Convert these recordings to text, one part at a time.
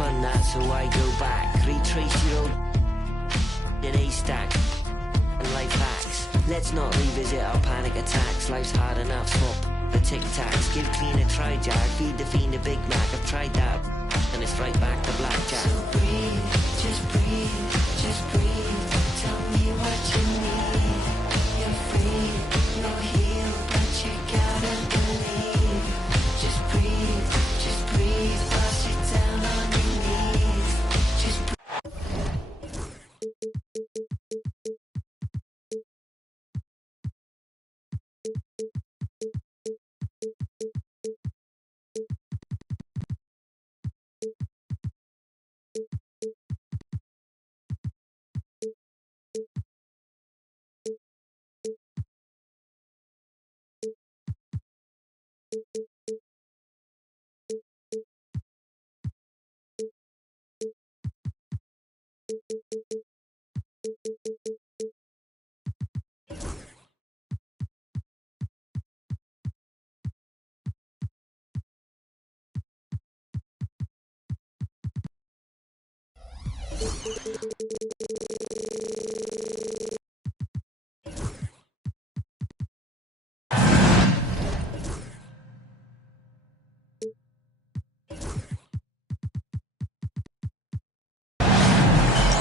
fun that, so I go back. Retrace your old in a stack and life hacks. Let's not revisit our panic attacks. Life's hard enough, swap the tic-tacs. Give clean a try, Jack. Feed the fiend a Big Mac. I've tried that, and it's right back to blackjack. So breathe, just breathe, just breathe. Tell me what you need. You're free, no heal, but you gotta believe. Just breathe, bust it down on your knees. Just breathe.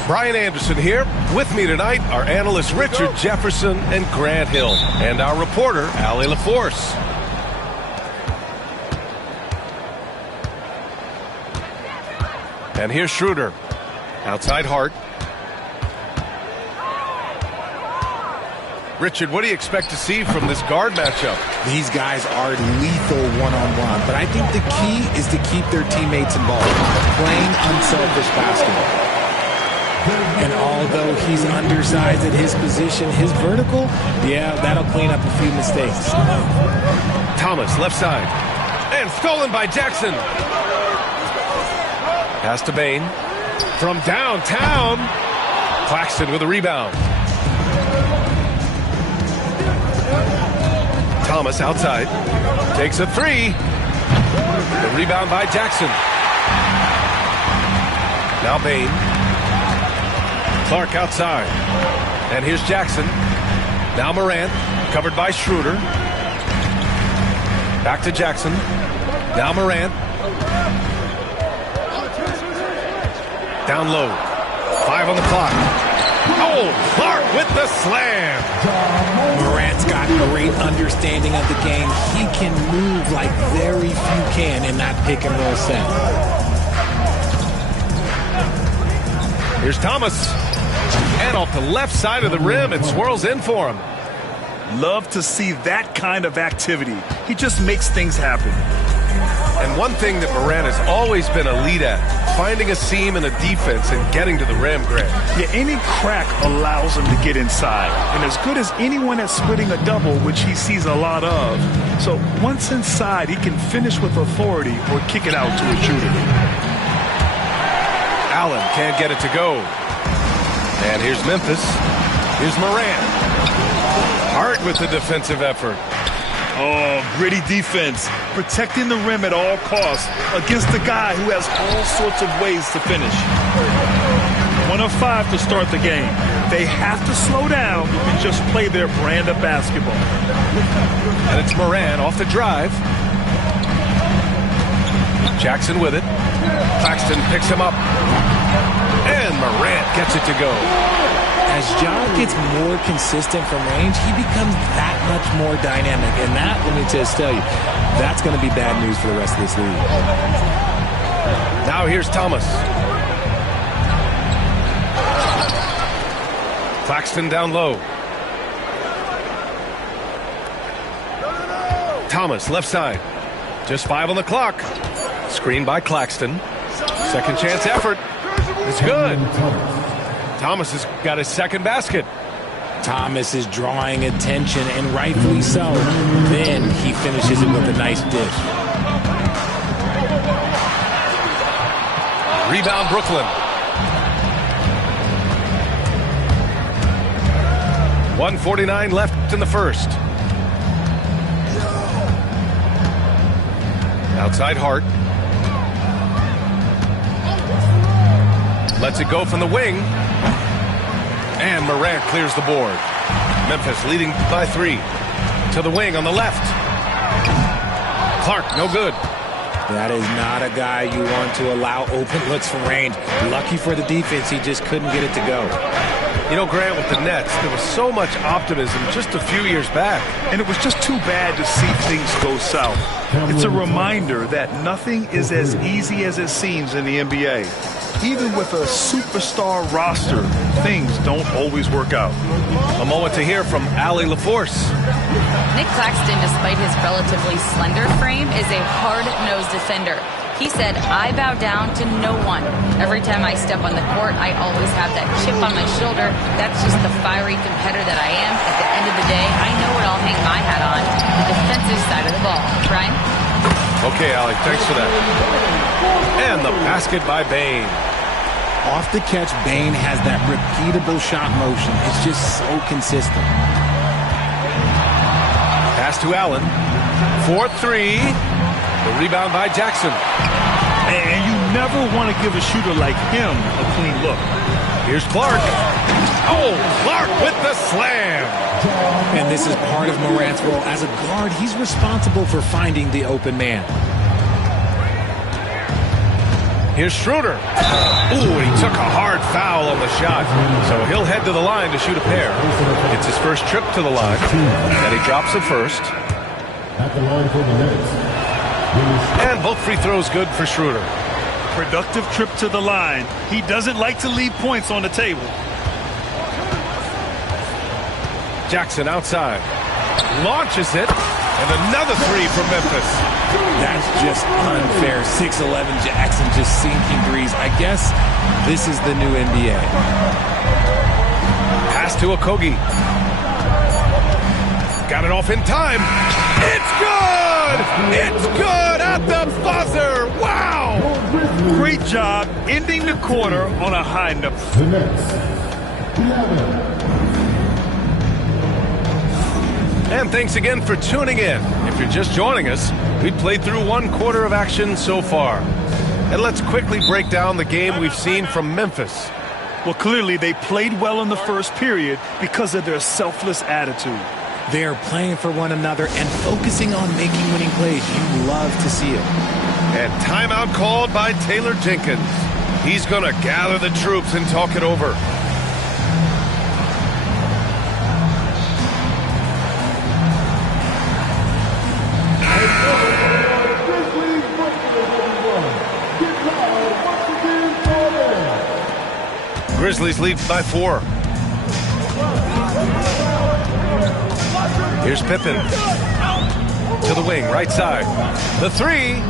Brian Anderson here. With me tonight are analysts Richard Jefferson and Grant Hill, and our reporter, Allie LaForce. And here's Schroeder. Outside Hart. Richard, what do you expect to see from this guard matchup? These guys are lethal one-on-one, but I think the key is to keep their teammates involved, playing unselfish basketball. And although he's undersized at his position, his vertical, yeah, that'll clean up a few mistakes. Thomas, left side. And stolen by Jackson. Pass to Bain. From downtown. Claxton with a rebound. Thomas outside. Takes a three. The rebound by Jackson. Now Bain. Clark outside. And here's Jackson. Now Morant. Covered by Schroeder. Back to Jackson. Now Morant. Down low. 5 on the clock. Oh, Clark with the slam. Morant's got great understanding of the game. He can move like very few can in that pick and roll set. Here's Thomas. And off the left side of the rim, it swirls in for him. Love to see that kind of activity. He just makes things happen. And one thing that Morant has always been a lead at, finding a seam in a defense and getting to the rim, Grant. Yeah, any crack allows him to get inside. And as good as anyone at splitting a double, which he sees a lot of. So once inside, he can finish with authority or kick it out to a shooter. Allen can't get it to go. And here's Memphis. Here's Morant. Hart with the defensive effort. Oh, gritty defense. Protecting the rim at all costs against a guy who has all sorts of ways to finish. 1 of 5 to start the game. They have to slow down and just play their brand of basketball. And it's Morant off the drive. Jackson with it. Claxton picks him up. And Morant gets it to go. As Ja gets more consistent from range, he becomes that much more dynamic. And that, let me just tell you, that's going to be bad news for the rest of this league. Now here's Thomas. Claxton down low. Thomas left side. Just 5 on the clock. Screen by Claxton. Second chance effort. It's good. Thomas has got his second basket. Thomas is drawing attention, and rightfully so. Then he finishes it with a nice dish. Rebound Brooklyn. 1:49 left in the first. Outside Hart. Lets it go from the wing. And Morant clears the board. Memphis leading by 3. To the wing on the left. Clark, no good. That is not a guy you want to allow open looks from range. Lucky for the defense, he just couldn't get it to go. You know, Grant, with the Nets, there was so much optimism just a few years back. And it was just too bad to see things go south. It's a reminder that nothing is as easy as it seems in the NBA. Even with a superstar roster, things don't always work out. A moment to hear from Allie LaForce. Nick Claxton, despite his relatively slender frame, is a hard-nosed defender. He said, "I bow down to no one. Every time I step on the court, I always have that chip on my shoulder. That's just the fiery competitor that I am. At the end of the day, I know what I'll hang my hat on, the defensive side of the ball." Brian? Okay, Allie, thanks for that. And the basket by Bane. Off the catch, Bane has that repeatable shot motion. It's just so consistent. Pass to Allen. 4-3. The rebound by Jackson. And you never want to give a shooter like him a clean look. Here's Clark. Oh, Clark with the slam. And this is part of Morant's role. As a guard, he's responsible for finding the open man. Here's Schroeder. Ooh, he took a hard foul on the shot. So he'll head to the line to shoot a pair. It's his first trip to the line. And he drops it first. At the line for the Nets. And both free throws good for Schroeder. Productive trip to the line. He doesn't like to leave points on the table. Jackson outside. Launches it. And another three from Memphis. That's just unfair. 6'11" Jackson just sinking threes. I guess this is the new NBA. Pass to Okogie. Got it off in time. It's good! It's good at the buzzer! Wow! Great job ending the quarter on a high note. The Nets. 11. And thanks again for tuning in. If you're just joining us, we played through 1 quarter of action so far. And let's quickly break down the game we've seen from Memphis. Well, clearly they played well in the first period because of their selfless attitude. They are playing for one another and focusing on making winning plays. You love to see it. And timeout called by Taylor Jenkins. He's going to gather the troops and talk it over. Grizzlies lead by 4. Here's Pippen. To the wing, right side. The 3.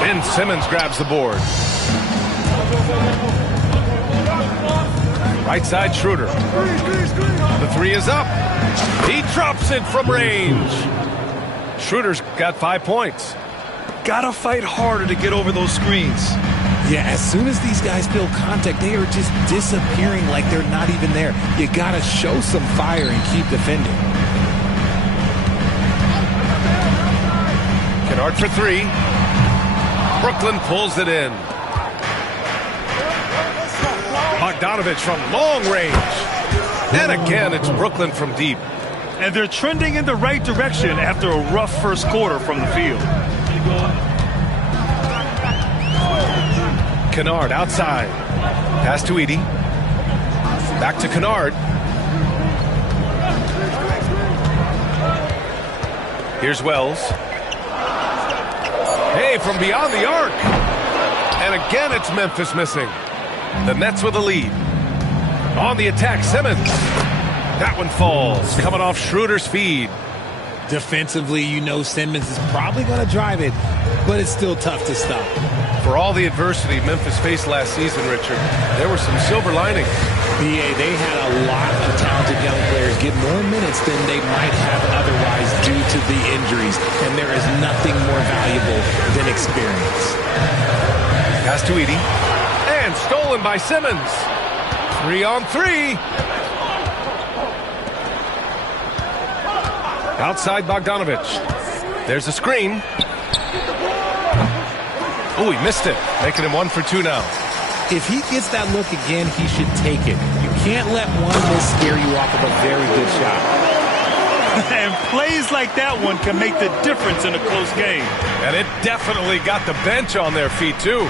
Ben Simmons grabs the board. Right side, Schroeder. The 3 is up. He drops it from range. Schroeder's got 5 points. Gotta fight harder to get over those screens. Yeah, as soon as these guys feel contact, they are just disappearing like they're not even there. You gotta show some fire and keep defending. Kennard for 3. Brooklyn pulls it in. Bogdanovich from long range. And again, it's Brooklyn from deep. And they're trending in the right direction after a rough first quarter from the field. Kennard outside. Pass to Edey. Back to Kennard. Here's Wells. Hey, from beyond the arc. And again, it's Memphis missing. The Nets with the lead. On the attack, Simmons. That one falls, coming off Schroeder's feed. Defensively, you know Simmons is probably going to drive it, but it's still tough to stop. For all the adversity Memphis faced last season, Richard, there were some silver linings. BA, they had a lot of talented young players get more minutes than they might have otherwise due to the injuries, and there is nothing more valuable than experience. Pass to Edey, and stolen by Simmons. 3 on 3. Outside Bogdanovich. There's a screen. Oh, he missed it, making him 1 for 2 now. If he gets that look again, he should take it. You can't let one miss scare you off of a very good shot. And plays like that one can make the difference in a close game. And it definitely got the bench on their feet, too.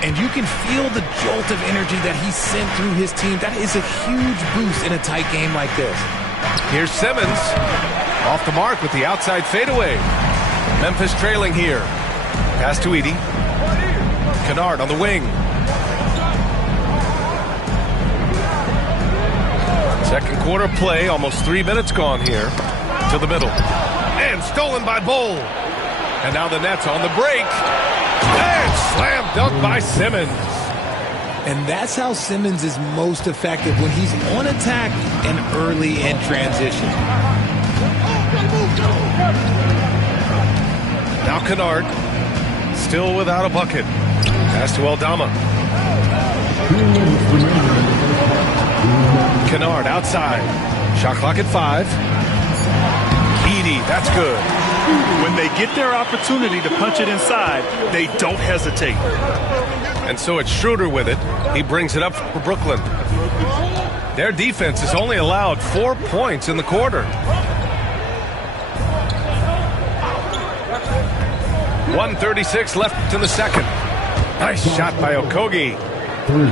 And you can feel the jolt of energy that he sent through his team. That is a huge boost in a tight game like this. Here's Simmons. Off the mark with the outside fadeaway. Memphis trailing here. Pass to Edey. Kennard on the wing. Second quarter play, almost 3 minutes gone here. To the middle. And stolen by Bull. And now the Nets on the break. And slam dunk by Simmons. And that's how Simmons is most effective, when he's on attack and early in transition. Now Kennard. Still without a bucket. Pass to Aldama. Kennard outside. Shot clock at 5. Edey, that's good. When they get their opportunity to punch it inside, they don't hesitate. And so it's Schroeder with it. He brings it up for Brooklyn. Their defense has only allowed 4 points in the quarter. 1:36 left in the second. Nice shot by Okogie.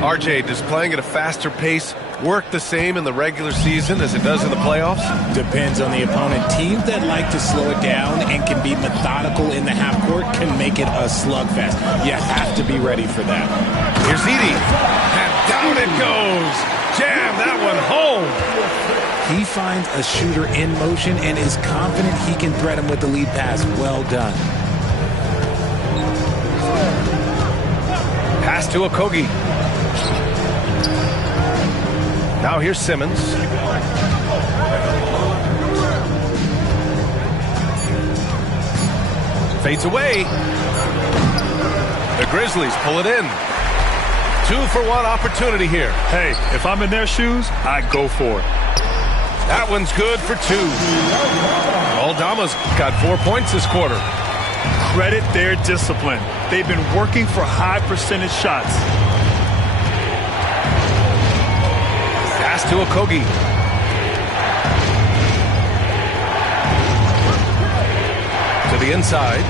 RJ displaying at a faster pace. Work the same in the regular season as it does in the playoffs? Depends on the opponent. Teams that like to slow it down and can be methodical in the half court can make it a slugfest. You have to be ready for that. Here's Edey. And down it goes. Jam that one home. He finds a shooter in motion and is confident he can thread him with the lead pass. Well done. Pass to Okogie. Now here's Simmons. Fades away. The Grizzlies pull it in. 2-for-1 opportunity here. Hey, if I'm in their shoes, I go for it. That one's good for 2. Aldama's got 4 points this quarter. Credit their discipline. They've been working for high percentage shots. Pass to Okogie. To the inside.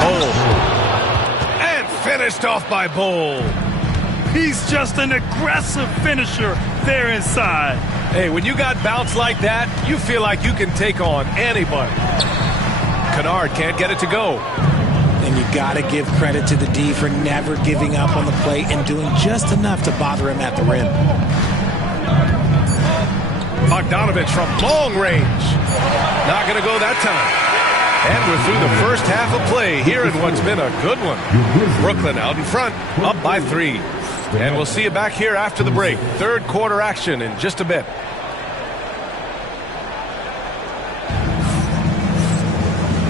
Bull. And finished off by Bull. He's just an aggressive finisher there inside. Hey, when you got bounce like that, you feel like you can take on anybody. Kennard can't get it to go. And you got to give credit to the D for never giving up on the play and doing just enough to bother him at the rim. Bogdanovich from long range. Not going to go that time. And we're through the first half of play here in what's been a good one. Brooklyn out in front, up by 3. And we'll see you back here after the break. Third quarter action in just a bit.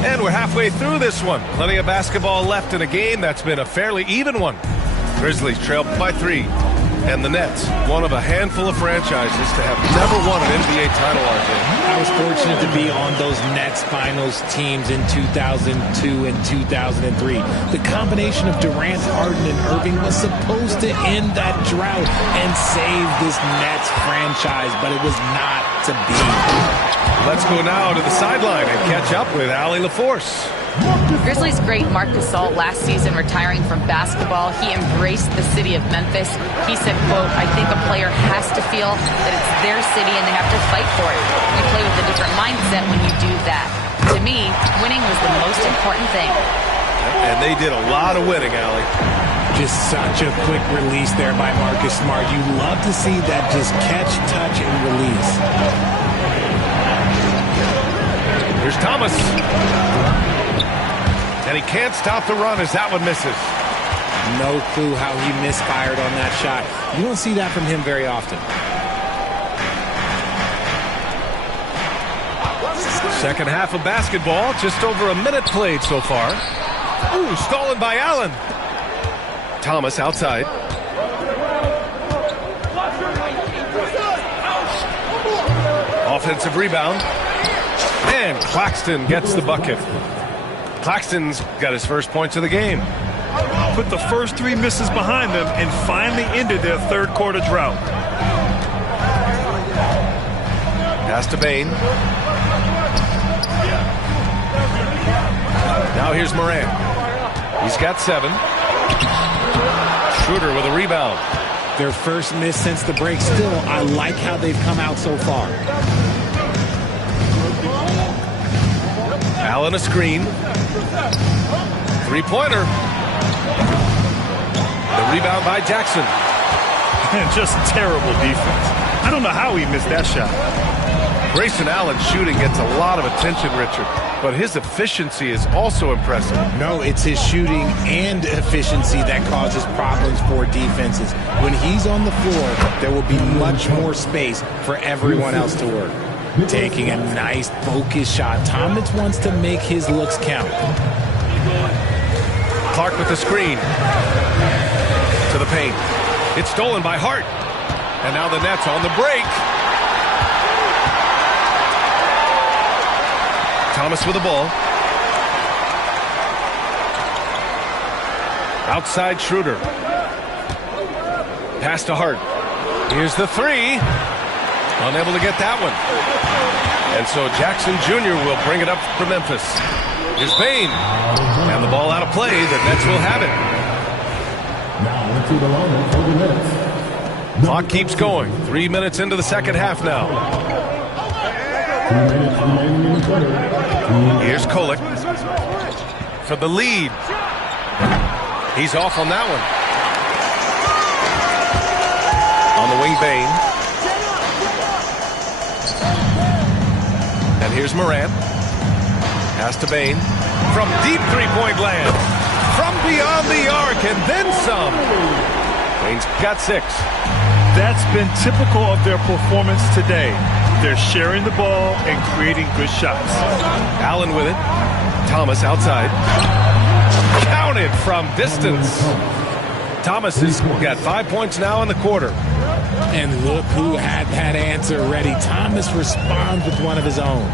And we're halfway through this one. Plenty of basketball left in a game that's been a fairly even one. Grizzlies trail by 3. And the Nets, one of a handful of franchises to have never won an NBA title, RJ. I was fortunate to be on those Nets finals teams in 2002 and 2003. The combination of Durant, Harden, and Irving was supposed to end that drought and save this Nets franchise, but it was not to be. Let's go now to the sideline and catch up with Allie LaForce. Grizzlies great Marc Gasol last season retiring from basketball. He embraced the city of Memphis. He said, quote, "I think a player has to feel that it's their city and they have to fight for it. You play with a different mindset when you do that." To me, winning was the most important thing. And they did a lot of winning, Allie. Just such a quick release there by Marcus Smart. You love to see that just catch, touch, and release. Here's Thomas. And he can't stop the run as that one misses. No clue how he misfired on that shot. You don't see that from him very often. Second half of basketball, just over a minute played so far. Ooh, stolen by Allen. Thomas outside. Offensive rebound. And Claxton gets the bucket. Claxton's got his first points of the game. put the first 3 misses behind them and finally ended their third quarter drought. Pass to Bain. Now here's Morant. He's got 7. Schroeder with a rebound. Their first miss since the break. Still, I like how they've come out so far. Allen a screen. 3-pointer. The rebound by Jackson. Just terrible defense. I don't know how he missed that shot. Grayson Allen's shooting gets a lot of attention, Richard, but his efficiency is also impressive. No, it's his shooting and efficiency that causes problems for defenses. When he's on the floor, there will be much more space for everyone else to work. Taking a nice focused shot. Thomas wants to make his looks count. Clark with the screen. To the paint. It's stolen by Hart. And now the Nets on the break. Thomas with the ball. Outside Schroeder. Pass to Hart. Here's the 3. Unable to get that one. And so Jackson Jr. will bring it up for Memphis. Here's Bain. And the ball out of play. The Nets will have it. Now into the line for the Nets. Clock keeps going. 3 minutes into the second half now. 2 minutes remaining in the quarter. Here's Kolek for the lead. He's off on that one. On the wing, Bain. And here's Morant. Pass to Bain. From deep three-point land. From beyond the arc and then some. Bain's got 6. That's been typical of their performance today. They're sharing the ball and creating good shots. Allen with it. Thomas outside. Counted from distance. Thomas has got 5 points now in the quarter. And look who had that answer ready. Thomas responds with one of his own.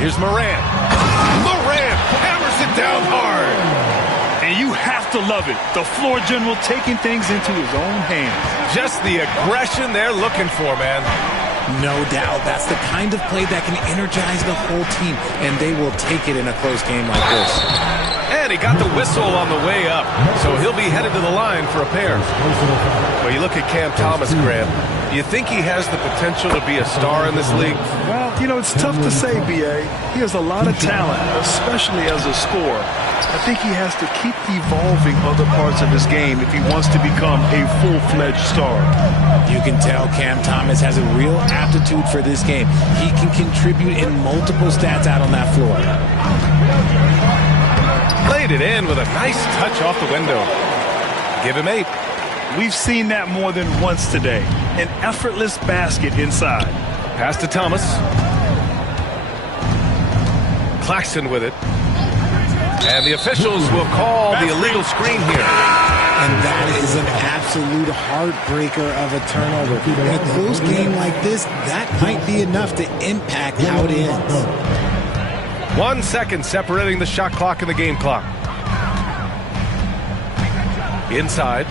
Here's Morant. Morant hammers it down hard. And you have to love it. The floor general taking things into his own hands. Just the aggression they're looking for, man. No doubt. That's the kind of play that can energize the whole team, and they will take it in a close game like this. And he got the whistle on the way up, so he'll be headed to the line for a pair. Well, you look at Cam Thomas, Grant. You think he has the potential to be a star in this league? Well, you know, it's tough to say, B.A. He has a lot of talent, especially as a scorer. I think he has to keep evolving other parts of his game if he wants to become a full-fledged star. You can tell Cam Thomas has a real aptitude for this game. He can contribute in multiple stats out on that floor. Played it in with a nice touch off the window. Give him 8. We've seen that more than once today. An effortless basket inside. Pass to Thomas. Claxton with it. And the officials will call the illegal screen here. And that is an absolute heartbreaker of a turnover. In a close game like this, that might be enough to impact how it ends. 1 second separating the shot clock and the game clock. Inside.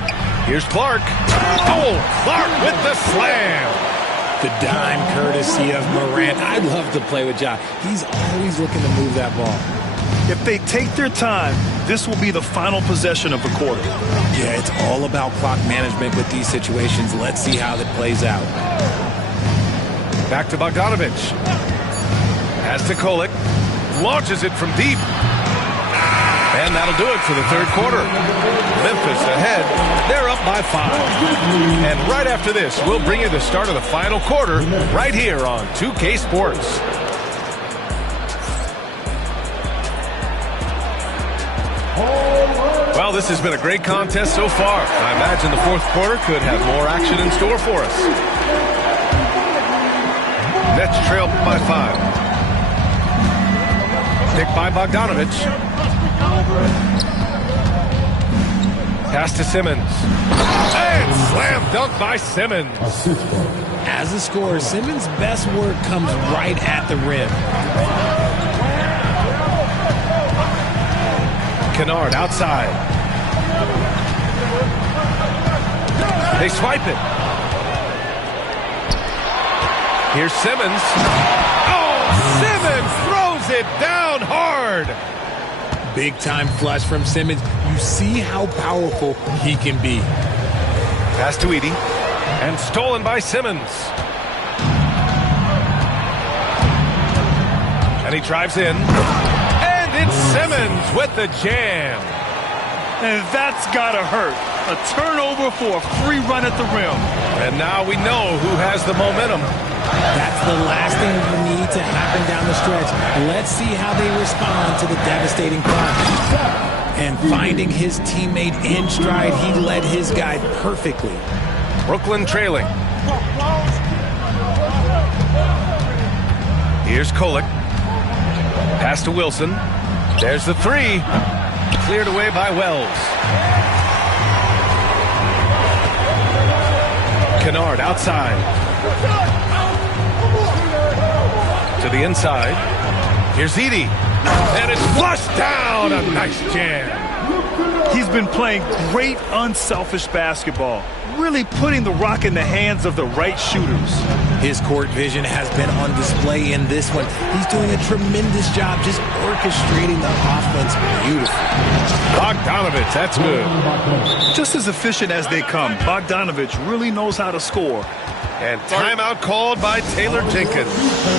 Here's Clark. Oh, Clark with the slam. The dime courtesy of Morant. I'd love to play with Ja. He's always looking to move that ball. If they take their time, this will be the final possession of the quarter. Yeah, it's all about clock management with these situations. Let's see how that plays out. Back to Bogdanovich. Pass to Kolek. Launches it from deep. And that'll do it for the third quarter. Memphis ahead. They're up by 5. And right after this, we'll bring you the start of the final quarter right here on 2K Sports. Well, this has been a great contest so far. I imagine the fourth quarter could have more action in store for us. Nets trail by 5. Picked by Bogdanovich. Pass to Simmons. And slam dunk by Simmons. As a scorer, Simmons' best work comes right at the rim. Kennard outside. They swipe it. Here's Simmons. Oh, Simmons throws it down hard. Big time flush from Simmons. You see how powerful he can be. Pass to Edie. And stolen by Simmons. And he drives in. And it's Simmons with the jam. And that's gotta hurt. A turnover for a free run at the rim. And now we know who has the momentum. That's the last thing you need to happen down the stretch. Let's see how they respond to the devastating plunge. And finding his teammate in stride, he led his guy perfectly. Brooklyn trailing. Here's Kolek. Pass to Wilson. There's the three. Cleared away by Wells. Kennard outside. To the inside. Here's Edie. And it's flushed down. A nice jam. He's been playing great unselfish basketball. Really putting the rock in the hands of the right shooters. His court vision has been on display in this one. He's doing a tremendous job just orchestrating the offense beautifully. Bogdanovich, that's good. Just as efficient as they come, Bogdanovich really knows how to score. And timeout called by Taylor Jenkins.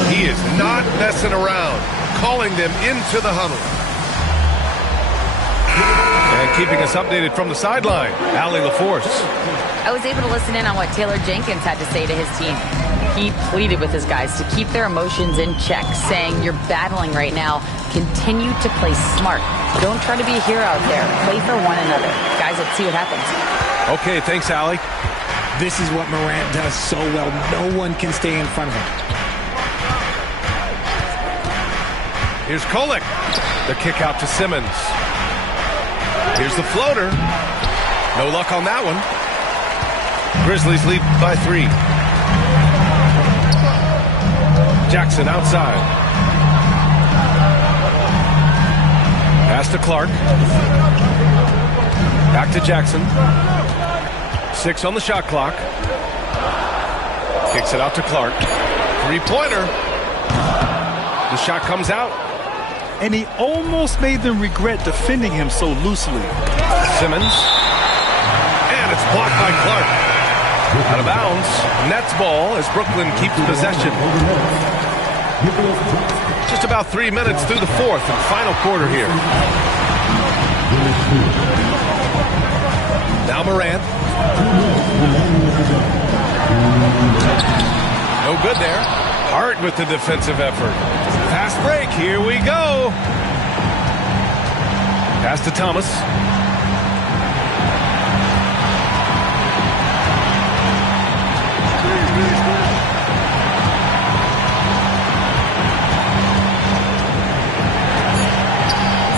He is not messing around, calling them into the huddle. And keeping us updated from the sideline, Allie LaForce. I was able to listen in on what Taylor Jenkins had to say to his team. He pleaded with his guys to keep their emotions in check, saying, "You're battling right now. Continue to play smart. Don't try to be a hero out there. Play for one another." Guys, let's see what happens. Okay, thanks, Allie. This is what Morant does so well. No one can stay in front of him. Here's Kolek. The kick out to Simmons. Here's the floater. No luck on that one. Grizzlies lead by 3. Jackson outside. Pass to Clark. Back to Jackson. 6 on the shot clock. Kicks it out to Clark. Three-pointer. The shot comes out. And he almost made them regret defending him so loosely. Simmons. And it's blocked by Clark. Out of bounds. Nets ball as Brooklyn keeps possession. Just about 3 minutes through the fourth and final quarter here. Now Morant. No good there. Hart with the defensive effort. Fast break. Here we go. Pass to Thomas.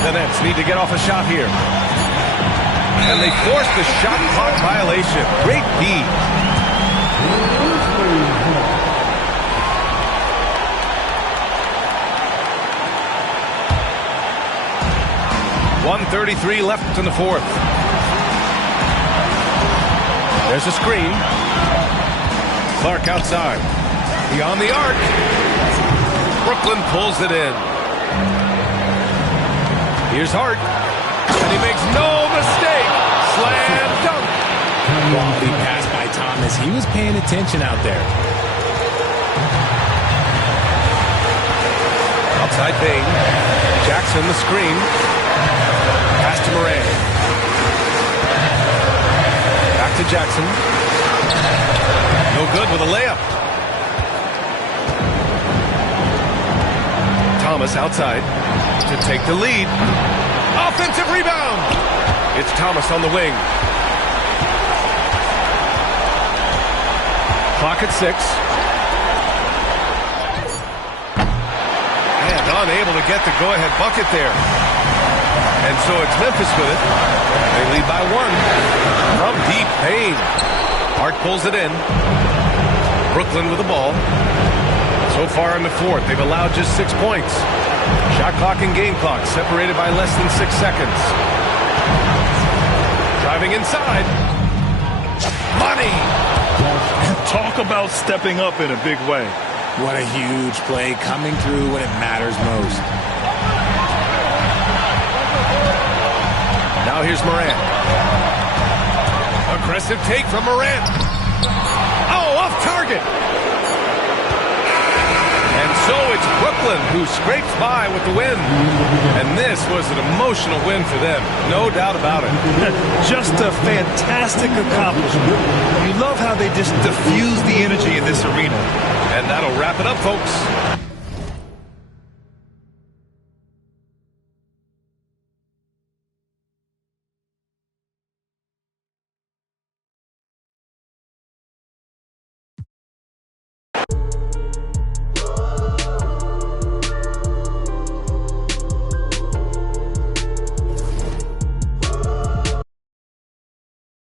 The Nets need to get off a shot here. And they force the shot clock violation. Great D. .133 left in the fourth. There's a screen. Clark outside. Beyond the arc. Brooklyn pulls it in. Here's Hart. And he makes no mistake. Slam dunk. Quality pass by Thomas. He was paying attention out there. Outside Bain. Jackson the screen. Pass to Morant. Back to Jackson. No good with a layup. Thomas outside to take the lead. Offensive rebound. It's Thomas on the wing. Clock at 6. And unable to get the go-ahead bucket there. And so it's Memphis with it. They lead by 1. From deep, Payne. Hart pulls it in. Brooklyn with the ball. So far in the fourth, they've allowed just 6 points. Shot clock and game clock separated by less than 6 seconds. Driving inside. Money! Talk about stepping up in a big way. What a huge play, coming through when it matters most. Now here's Morant. Aggressive take from Morant. Oh, off target. And so it's Brooklyn who scrapes by with the win. And this was an emotional win for them, no doubt about it. Just a fantastic accomplishment. You love how they just diffuse the energy in this arena. And that'll wrap it up, folks.